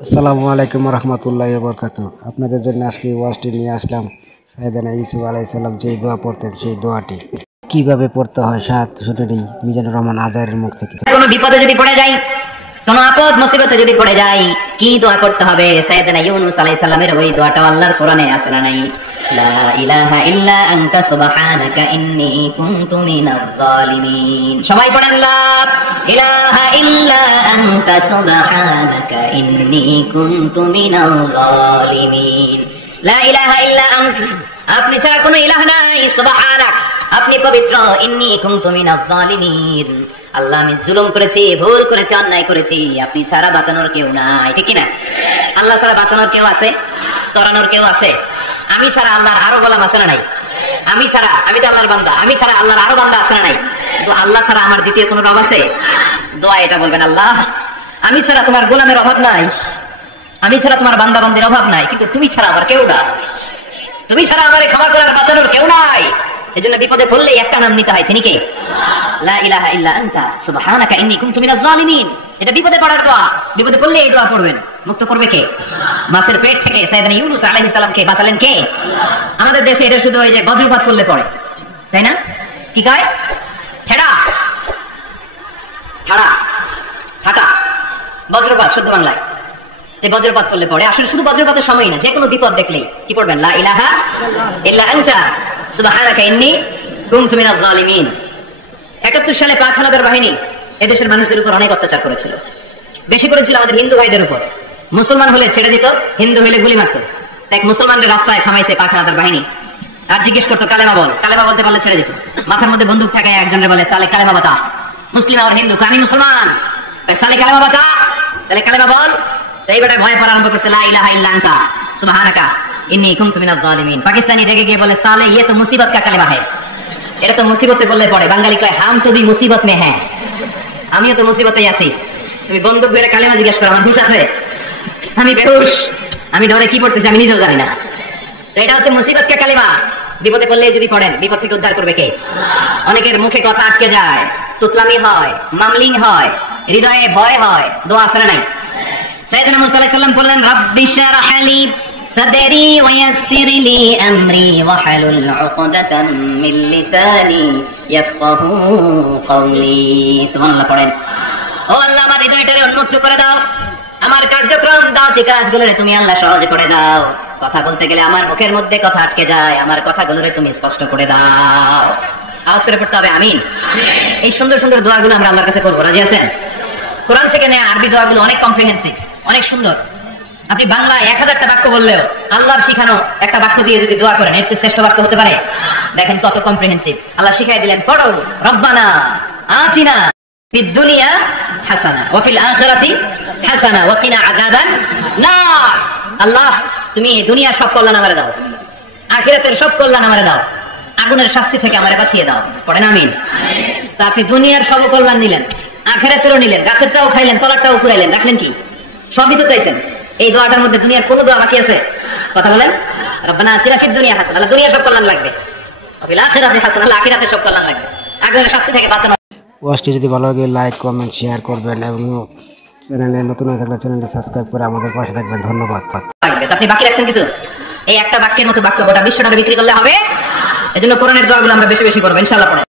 আসসালামু আলাইকুম রহমতুল্লাহি ওয়া বারাকাতুহু। আপনাদের জন্য আজকে ওয়াজটি নিয়ে আসলাম। সাইয়েদনা ইউসুফ আলাইহিস সালাম যে দোয়া পড়তেন সেই দোয়াটি কিভাবে পড়তে হয় শুধুই মিজানুর রহমান আজহারের মুখ থেকে। কোনো বিপদে যদি পড়ে যাই, কোনো আপদ মুসিবতে যদি পড়ে যাই, কি দোয়া করতে হবে? সাইয়েদনা ইউনূস আলাইহিস সালামের ওই দোয়াটা আল্লাহর কোরআনে আছে না নাই? লা ইলাহা ইল্লা আনতা সুবহানাকা ইন্নী কুনতু মিনাজ জালিমিন। সবাই পড়েন, লা ইলাহা ইল্লা আনতা সুবহানাকা ইন্নী কুনতু মিনাজ জালিমিন। লা ইলাহা ইল্লা আনত, আপনি ছাড়া কোনো ইলাহ নাই, সুবহানাক, আপনি পবিত্র, ইন্নী কুনতু মিনাজ জালিমিন, আল্লাহ আমি জুলুম করেছি, ভুল করেছি, অন্যায় করেছি, আপনি ছাড়া বাঁচানোর কেউ নাই। ঠিক কি না? আল্লাহ ছাড়া বাঁচানোর কেউ আছে? তরানোর কেউ আছে? আমি ছাড়া আল্লাহর আরো গোলাম আছে না নাই? আমি ছাড়া, আমি তো আল্লাহর বান্দা, আমি ছাড়া আল্লাহর আরো বান্দা আছে না নাই? তো আল্লাহ ছাড়া আমার দ্বিতীয় কোনো রব আছে? দোয়া এটা বলবেন, আল্লাহ আমি ছাড়া তোমার গোলামের অভাব নাই, আমি ছাড়া তোমার বান্দা বান্দির অভাব নাই, কিন্তু তুমি ছাড়া আমার কেউ না, তুমি ছাড়া আমার ক্ষমা করার বাঁচানোর কেউ নাই। এজন্য বিপদে পড়লে একটা নাম নিতে হয়, তিনি কে? লা ইলাহা ইল্লা আনতা সুবহানাকা ইন্নী কুনতু মিনাজ জালিমিন। এটা বিপদে পড়ার দোয়া, বিপদে পড়লে এই দোয়া পড়বেন। মুক্ত করবে কে? মাছের পেট থেকে সাইয়েদনা ইউনূস আলাইহিস সালামকে বাঁচালেন কে? আমাদের দেশে এটা শুধু ওই যে বজ্রপাত পড়লে পড়ে, তাই না? কি কয়? ঠেড়া ঠাড়া ফাটা বজ্রপাত, শুদ্ধ বাংলায় যে বজ্রপাত পড়লে পড়ে। আসলে শুধু বজ্রপাতের সময় না, যে কোনো বিপদ দেখলেই কি পড়বেন? লা ইলাহা ইল্লা আনতা সুবহানাকা ইন্নী কুনতু মিনাজ জালিমিন। ৭১ সালে পাক হানাদার বাহিনী এদেশের মানুষদের উপর অনেক অত্যাচার করেছিল, বেশি করেছিল আমাদের হিন্দু ভাইদের উপর। মুসলমান হলে ছেড়ে দিত, হিন্দু হলে গুলি মারত। এক মুসলমানদের রাস্তায় থামাইছে পাক হানাদার বাহিনী, আর জিজ্ঞেস করতো কালেমা বল, কালেমা বলতে পারলে ছেড়ে দিত। মাথার মধ্যে বন্দুক ঠেকায় একজনের বলে, সালে কালেমা বাতা। মুসলিম আর হিন্দু, আমি মুসলমান, সালে কালেমা বাতা, তাহলে কালেমা বল। এইবারে ভয় পড়া আরম্ভ করছে, লা ইলাহা ইল্লা আনতা সুবহানাকা ইন্নী কুনতু মিনাজ জালিমিন। পাকিস্তানি রেগে গিয়ে বলে, সালে ইয়ে তো মুসিবত কা কালেমা है, এটা তো মুসিবতে বললে পড়ে। বাঙালি কয়, হাম তো ভি মুসিবত মে হ্যাঁ, আমিও তো মুসিবতেই আছি। তুমি বন্দুক ধরে কালেমা জিজ্ঞেস করো, আমার হুঁশ আছে? আমি বেহুশ, আমি ডরে কি পড়তেছি আমি নিজেও জানি না। তো এটা হচ্ছে মুসিবত কা কালেমা। বিপদে পড়লে যদি পড়েন, বিপদ থেকে উদ্ধার করবে কে? অনেকের মুখে কথা আটকে যায়, তুতলামি হয়, মামলিং হয়, হৃদয়ে ভয় হয়, দোয়া আসরে নাই? সাইয়েদনা মুসা আলাইহিস সালাম বললেন, রাব্বি শরহ লি সাদরি ওয়া ইয়াসসির লি আমরি ওয়াহলুল উকদাতাম মিন লিসানি ইয়াফকাহু কওলি। সুবহানাল্লাহ পড়েন। ও আল্লাহ, আমার হৃদয়টারে উন্মুক্ত করে দাও, আমার কার্যক্রম দাওয়াতি কাজগুলোরে তুমি আল্লাহ সহজ করে দাও। কথা বলতে গেলে আমার মুখের মধ্যে কথা আটকে যায়, আমার কথাগুলোরে তুমি স্পষ্ট করে দাও। আওয়াজ করে পড়তে হবে আমিন। এই সুন্দর সুন্দর দোয়াগুলো আমরা আল্লাহর কাছে করব, রাজি আছেন? কোরআন থেকে নেয়া আরবি দোয়াগুলো অনেক কম্প্রিহেন্সিভ, অনেক সুন্দর। আপনি বাংলায় 1000টা বাক্য বললেও আল্লাহর শিখানো একটা বাক্য দিয়ে যদি দোয়া করেন, এর চেয়ে শ্রেষ্ঠ বাক্য হতে পারে? দেখেন কত কম্প্রিহেন্সিভ। আল্লাহ শিখাই দিলেন, পড়ো, রব্বানা আতিনা ফিদ দুনিয়া হাসানা ওয়া ফিল আখিরাতি হাসানা ওয়া কিনা আযাবান নার। আল্লাহ তুমি দুনিয়ার সব কল্যাণ আমারে দাও, আখিরাতের সব কল্যাণ আমারে দাও, আগুনের শাস্তি থেকে আমারে বাঁচিয়ে দাও। পড়েন আমিন। তা আপনি দুনিয়ার সব কল্যাণ নিলেন, আখিরাতেরও নিলেন, গাছেরটাও খাইলেন, তলারটাও কুড়াইলেন, রাখলেন কি? সবই তো চাইছেন। এই দোয়াটার মধ্যে দুনিয়ার কোন দোয়া বাকি আছে? কথা বলেন। রব্বানা আতিনা ফিদ দুনিয়া হাসানা, আল্লাহ দুনিয়ার সব কল্যাণ লাগবে, ওয়া ফিল আখিরাতি হাসানা, আল্লাহ আখিরাতের সব কল্যাণ লাগবে, আগুনের শাস্তি থেকে বাঁচানো। ওয়াজটি যদি ভালো লাগে লাইক কমেন্ট শেয়ার করবেন এবং চ্যানেলে নতুন হয়ে থাকলে চ্যানেলটি সাবস্ক্রাইব করে আমাদের পাশে থাকবেন। ধন্যবাদ। লাগবে তো আপনি বাকি রাখছেন কিছু? এই একটা বাক্যের মতো বাক্য গোটা বিশ্বটা বিক্রি করলে হবে। এজন্য কোরআনের দোয়াগুলো আমরা বেশি বেশি করবো ইনশাআল্লাহ। পড়ে